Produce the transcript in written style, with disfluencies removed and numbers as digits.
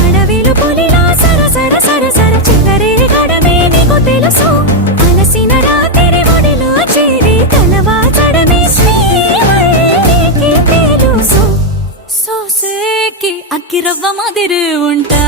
అడవిలు పులిలా సర సర సర సర చిల్లరే గడమే నీకు తెలుసు అలసిన రాత్రి ఒడిలో చేరి తలవాచడమే శ్రీవల్లికి తెలుసు సోసేకి అక్కిరవ్వ మాదిరి ఉంటా